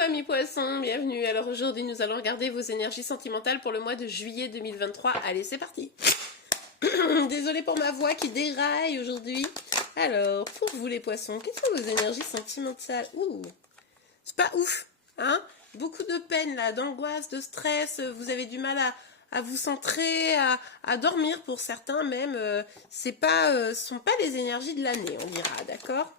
amis poissons, bienvenue. Alors aujourd'hui nous allons regarder vos énergies sentimentales pour le mois de juillet 2023. Allez, c'est parti. Désolée pour ma voix qui déraille aujourd'hui. Alors, pour vous les poissons, quelles sont vos énergies sentimentales? Ouh, c'est pas ouf, hein? Beaucoup de peine là, d'angoisse, de stress, vous avez du mal à vous centrer, à dormir pour certains même. Ce sont pas les énergies de l'année, on dira, d'accord?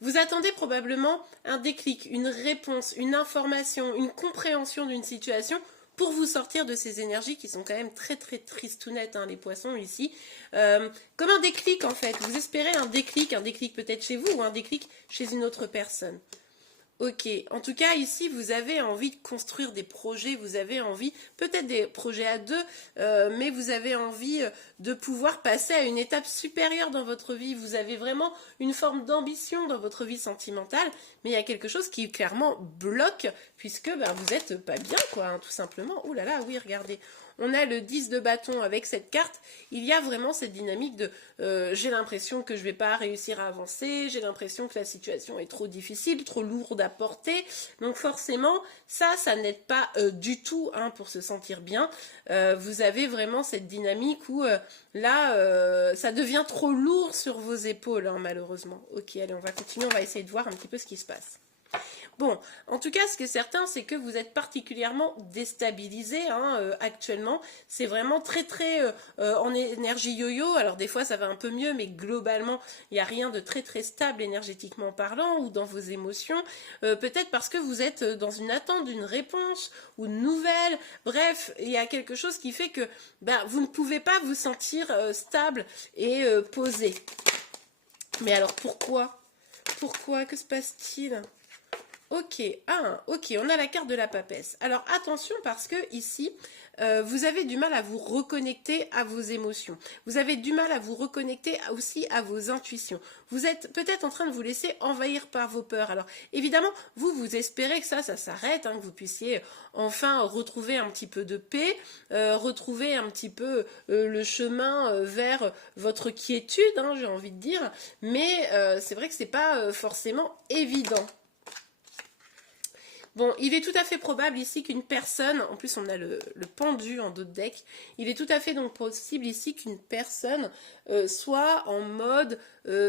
Vous attendez probablement un déclic, une réponse, une information, une compréhension d'une situation pour vous sortir de ces énergies qui sont quand même très très tristounettes, hein, les poissons ici. Comme un déclic en fait. Vous espérez un déclic peut-être chez vous ou un déclic chez une autre personne. Ok, en tout cas ici vous avez envie de construire des projets, vous avez envie, peut-être des projets à deux, mais vous avez envie de pouvoir passer à une étape supérieure dans votre vie. Vous avez vraiment une forme d'ambition dans votre vie sentimentale, mais il y a quelque chose qui clairement bloque, puisque vous êtes pas bien quoi, hein, tout simplement. Ouh là là, oui regardez. On a le 10 de bâton avec cette carte, il y a vraiment cette dynamique de j'ai l'impression que je ne vais pas réussir à avancer, j'ai l'impression que la situation est trop difficile, trop lourde à porter, donc forcément ça n'aide pas du tout hein, pour se sentir bien. Vous avez vraiment cette dynamique où là ça devient trop lourd sur vos épaules hein, malheureusement. Ok, allez on va continuer, on va essayer de voir un petit peu ce qui se passe. Bon, en tout cas, ce qui est certain, c'est que vous êtes particulièrement déstabilisé hein, actuellement. C'est vraiment très en énergie yo-yo. Alors des fois, ça va un peu mieux, mais globalement, il n'y a rien de très stable énergétiquement parlant ou dans vos émotions. Peut-être parce que vous êtes dans une attente d'une réponse ou de nouvelles. Bref, il y a quelque chose qui fait que vous ne pouvez pas vous sentir stable et posé. Mais alors pourquoi? Pourquoi? Que se passe-t-il? Ok, ok, on a la carte de la papesse. Alors attention parce que ici, vous avez du mal à vous reconnecter à vos émotions. Vous avez du mal à vous reconnecter aussi à vos intuitions. Vous êtes peut-être en train de vous laisser envahir par vos peurs. Alors évidemment, vous espérez que ça s'arrête, hein, que vous puissiez enfin retrouver un petit peu de paix, retrouver un petit peu le chemin vers votre quiétude, hein, j'ai envie de dire. Mais c'est vrai que c'est pas forcément évident. Bon, il est tout à fait probable ici qu'une personne, en plus on a le pendu en dos de deck, il est tout à fait donc possible ici qu'une personne soit en mode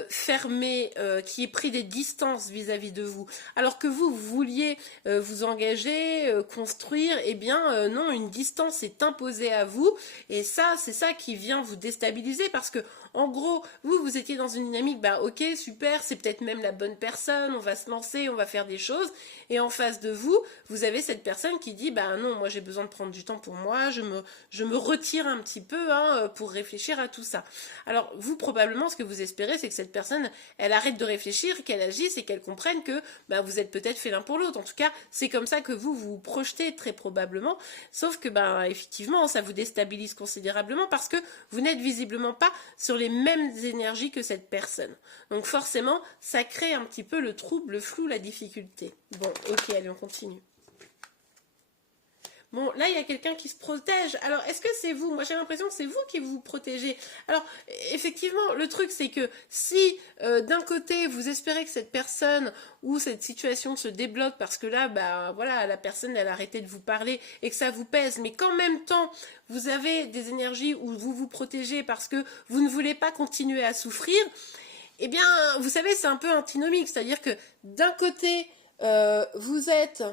fermé, qui ait pris des distances vis-à-vis de vous. Alors que vous vouliez vous engager, construire, eh bien non, une distance est imposée à vous et ça, c'est ça qui vient vous déstabiliser parce que en gros, vous étiez dans une dynamique, ok, super, c'est peut-être même la bonne personne, on va se lancer, on va faire des choses. Et en face de vous, vous avez cette personne qui dit, non, moi j'ai besoin de prendre du temps pour moi, je me retire un petit peu hein, pour réfléchir à tout ça. Alors vous, probablement, ce que vous espérez, c'est que cette personne, elle arrête de réfléchir, qu'elle agisse et qu'elle comprenne que vous êtes peut-être fait l'un pour l'autre. En tout cas, c'est comme ça que vous vous projetez très probablement. Sauf que, effectivement, ça vous déstabilise considérablement parce que vous n'êtes visiblement pas sur les mêmes énergies que cette personne. Donc forcément, ça crée un petit peu le trouble, le flou, la difficulté. Bon, ok, allez, on continue. Bon, là, il y a quelqu'un qui se protège. Alors, est-ce que c'est vous? Moi, j'ai l'impression que c'est vous qui vous protégez. Alors, effectivement, le truc, c'est que si, d'un côté, vous espérez que cette personne ou cette situation se débloque parce que là, voilà, la personne, elle a arrêté de vous parler et que ça vous pèse, mais qu'en même temps, vous avez des énergies où vous vous protégez parce que vous ne voulez pas continuer à souffrir, eh bien, vous savez, c'est un peu antinomique. C'est-à-dire que, d'un côté, vous êtes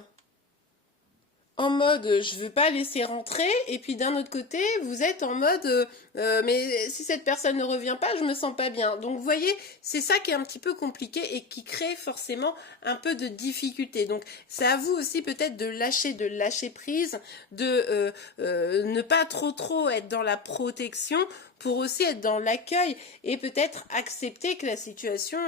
en mode je veux pas laisser rentrer et puis d'un autre côté vous êtes en mode mais si cette personne ne revient pas je me sens pas bien. Donc vous voyez, c'est ça qui est un petit peu compliqué et qui crée forcément un peu de difficulté. Donc c'est à vous aussi peut-être de lâcher prise, de ne pas trop être dans la protection pour aussi être dans l'accueil et peut-être accepter que la situation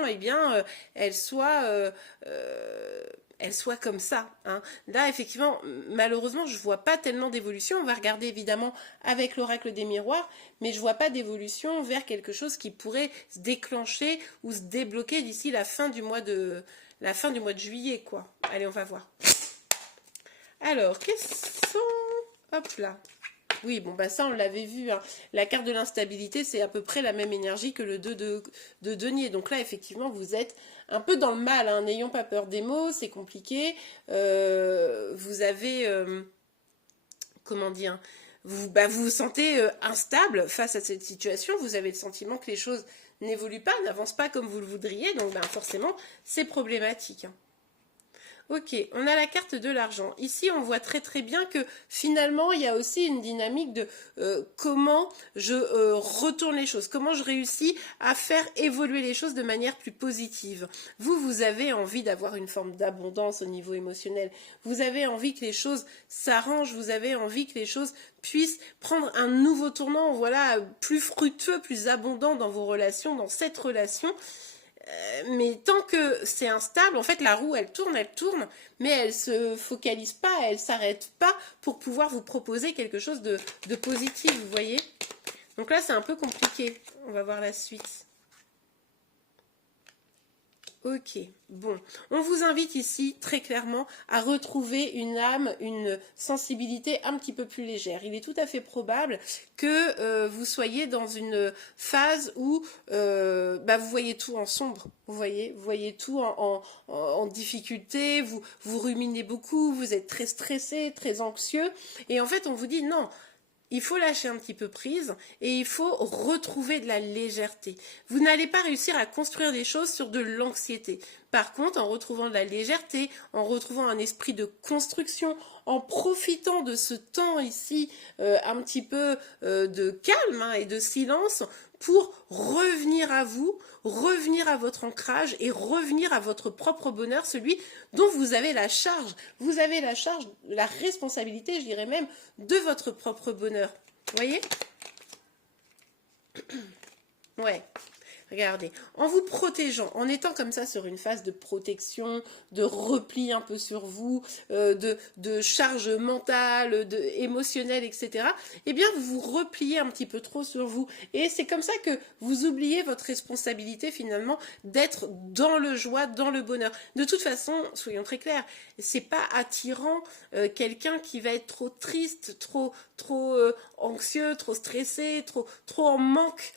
elle soit comme ça. Hein. Là, effectivement, malheureusement, je ne vois pas tellement d'évolution. On va regarder évidemment avec l'oracle des miroirs, mais je ne vois pas d'évolution vers quelque chose qui pourrait se déclencher ou se débloquer d'ici la fin du mois de juillet, quoi. Allez, on va voir. Alors, quels sont... Hop là. Oui, bon, ça, on l'avait vu. Hein. La carte de l'instabilité, c'est à peu près la même énergie que le 2 de denier. Donc là, effectivement, vous êtes un peu dans le mal, hein. N'ayons pas peur des mots, c'est compliqué. Vous avez, comment dire, vous vous sentez instable face à cette situation, vous avez le sentiment que les choses n'évoluent pas, n'avancent pas comme vous le voudriez, donc forcément, c'est problématique, hein. Ok, on a la carte de l'argent. Ici, on voit très très bien que finalement, il y a aussi une dynamique de comment je retourne les choses, comment je réussis à faire évoluer les choses de manière plus positive. Vous avez envie d'avoir une forme d'abondance au niveau émotionnel. Vous avez envie que les choses s'arrangent, vous avez envie que les choses puissent prendre un nouveau tournant, voilà, plus fructueux, plus abondant dans vos relations, dans cette relation. Mais tant que c'est instable, en fait, la roue, elle tourne, mais elle se focalise pas, elle s'arrête pas pour pouvoir vous proposer quelque chose de positif, vous voyez. Donc là, c'est un peu compliqué. On va voir la suite. Ok, bon, on vous invite ici très clairement à retrouver une âme, une sensibilité un petit peu plus légère. Il est tout à fait probable que vous soyez dans une phase où vous voyez tout en sombre, vous voyez tout en difficulté, vous ruminez beaucoup, vous êtes très stressé, très anxieux, et en fait on vous dit non. Il faut lâcher un petit peu prise et il faut retrouver de la légèreté. Vous n'allez pas réussir à construire des choses sur de l'anxiété. Par contre, en retrouvant de la légèreté, en retrouvant un esprit de construction, en profitant de ce temps ici un petit peu de calme et de silence pour revenir à vous, revenir à votre ancrage et revenir à votre propre bonheur, celui dont vous avez la charge. Vous avez la charge, la responsabilité, je dirais même, de votre propre bonheur. Vous voyez? Ouais. Regardez, en vous protégeant, en étant comme ça sur une phase de protection, de repli un peu sur vous, de charge mentale, émotionnelle, etc., eh bien, vous vous repliez un petit peu trop sur vous. Et c'est comme ça que vous oubliez votre responsabilité, finalement, d'être dans le joie, dans le bonheur. De toute façon, soyons très clairs, c'est pas attirant quelqu'un qui va être trop triste, trop anxieux, trop stressé, trop en manque,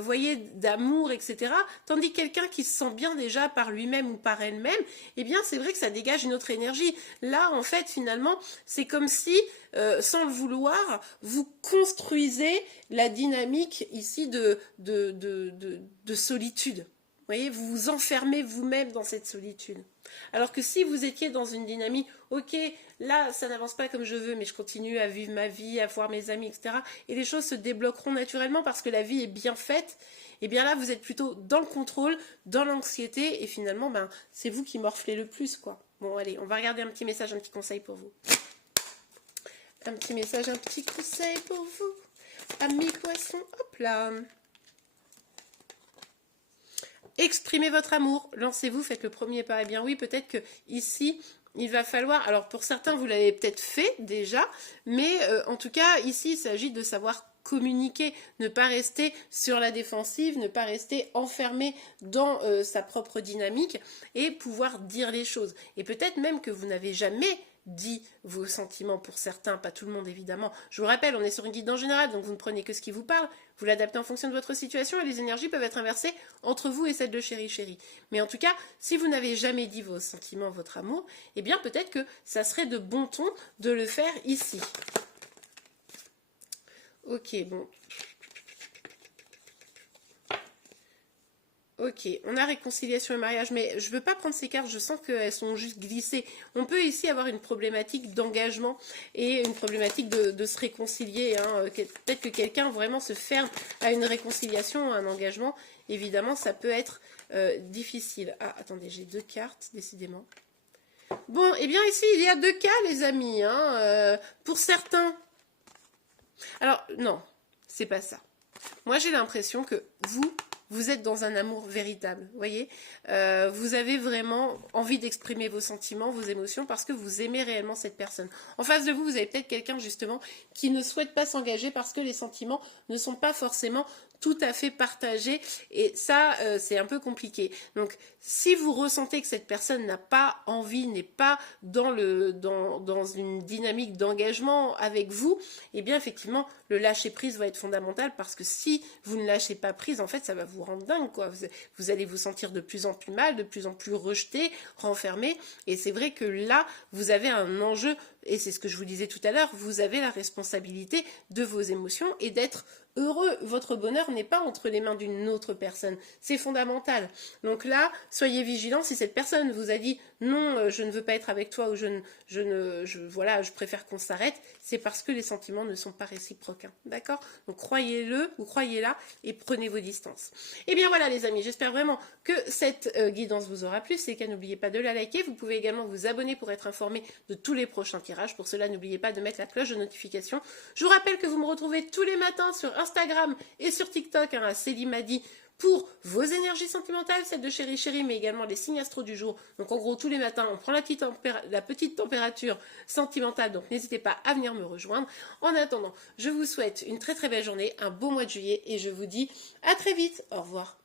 voyez, d'amour, etc. Tandis que quelqu'un qui se sent bien déjà par lui-même ou par elle-même, eh bien c'est vrai que ça dégage une autre énergie. Là, en fait, finalement, c'est comme si, sans le vouloir, vous construisez la dynamique ici de solitude. Vous voyez, vous vous enfermez vous-même dans cette solitude. Alors que si vous étiez dans une dynamique, ok, là ça n'avance pas comme je veux, mais je continue à vivre ma vie, à voir mes amis, etc. Et les choses se débloqueront naturellement parce que la vie est bien faite, et bien là vous êtes plutôt dans le contrôle, dans l'anxiété, et finalement c'est vous qui morflez le plus, quoi. Bon allez, on va regarder un petit message, un petit conseil pour vous. Un petit message, un petit conseil pour vous, amis poissons, hop là. Exprimez votre amour, lancez-vous, faites le premier pas. Eh bien oui, peut-être que ici, il va falloir, alors pour certains, vous l'avez peut-être fait déjà, mais en tout cas, ici, il s'agit de savoir communiquer, ne pas rester sur la défensive, ne pas rester enfermé dans sa propre dynamique et pouvoir dire les choses. Et peut-être même que vous n'avez jamais dit vos sentiments pour certains, pas tout le monde évidemment. Je vous rappelle, on est sur une guidance générale, donc vous ne prenez que ce qui vous parle, vous l'adaptez en fonction de votre situation et les énergies peuvent être inversées entre vous et celle de chéri. Mais en tout cas, si vous n'avez jamais dit vos sentiments, votre amour, eh bien peut-être que ça serait de bon ton de le faire ici. Ok, bon. Ok, on a réconciliation et mariage, mais je ne veux pas prendre ces cartes, je sens qu'elles sont juste glissées. On peut ici avoir une problématique d'engagement et une problématique de se réconcilier, hein. Peut-être que quelqu'un vraiment se ferme à une réconciliation, à un engagement. Évidemment, ça peut être difficile. Ah, attendez, j'ai 2 cartes, décidément. Bon, eh bien ici, il y a 2 cas, les amis, hein, pour certains. Alors, non, c'est pas ça. Moi, j'ai l'impression que vous êtes dans un amour véritable, vous voyez, vous avez vraiment envie d'exprimer vos sentiments, vos émotions, parce que vous aimez réellement cette personne. En face de vous, vous avez peut-être quelqu'un, justement, qui ne souhaite pas s'engager parce que les sentiments ne sont pas forcément tout à fait partagé et ça, c'est un peu compliqué. Donc, si vous ressentez que cette personne n'a pas envie, n'est pas dans une dynamique d'engagement avec vous, eh bien, effectivement, le lâcher prise va être fondamental parce que si vous ne lâchez pas prise, en fait, ça va vous rendre dingue, quoi. Vous allez vous sentir de plus en plus mal, de plus en plus rejeté, renfermé. Et c'est vrai que là, vous avez un enjeu, et c'est ce que je vous disais tout à l'heure, vous avez la responsabilité de vos émotions et d'être heureux. Votre bonheur n'est pas entre les mains d'une autre personne. C'est fondamental. Donc là, soyez vigilants. Si cette personne vous a dit non, je ne veux pas être avec toi ou je préfère qu'on s'arrête, c'est parce que les sentiments ne sont pas réciproques. Hein. D'accord? Donc croyez-le ou croyez-la et prenez vos distances. Et bien voilà les amis, j'espère vraiment que cette guidance vous aura plu. C'est qu'à n'oubliez pas de la liker. Vous pouvez également vous abonner pour être informé de tous les prochains tirages. Pour cela, n'oubliez pas de mettre la cloche de notification. Je vous rappelle que vous me retrouvez tous les matins sur Instagram et sur TikTok à Célimadi pour vos énergies sentimentales, celles de chéri chéri, mais également les signes astro du jour. Donc en gros, tous les matins, on prend la petite température sentimentale, donc n'hésitez pas à venir me rejoindre. En attendant, je vous souhaite une très très belle journée, un beau mois de juillet, et je vous dis à très vite. Au revoir.